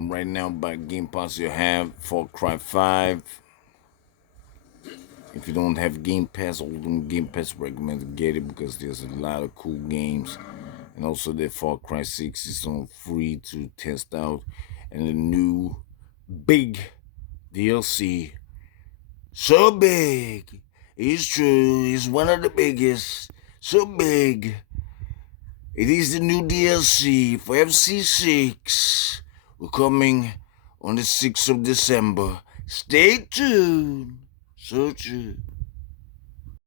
Right now, by Game Pass, you have Farcry 5. If you don't have Game Pass, Game Pass recommend to get it because there's a lot of cool games. And also, the Far Cry 6 is on free to test out. And the new big DLC. So big. It's true. It's one of the biggest. So big. It is the new DLC for FC6. We're coming on the 6th of December. Stay tuned. So true.